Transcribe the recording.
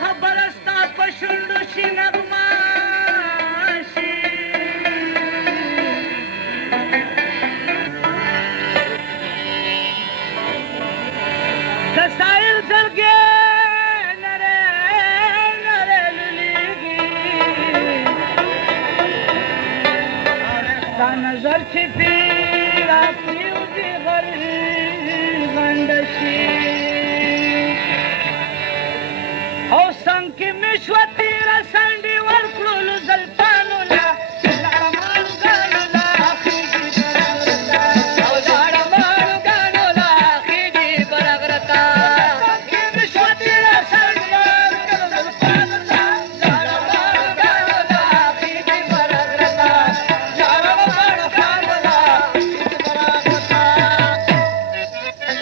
خبرستا پشندو شي نغماشي کسائل زرګې نره نره للیږي ستا نظر چې پیرا پریوزي غرغنډ شي او څنګ کې مې شوه تېره سنډې ورکړلو زلفانو له لاړمانو ګانو له خېږي برغرته او لاړمانو ګانو له خېږي برغرته څنګ کې مې شوه تېره سنډې ورکړلو زلفانو له لاړمانو ګانو له خېږي برغرته لاړمانو ګانو له خېږي برغرته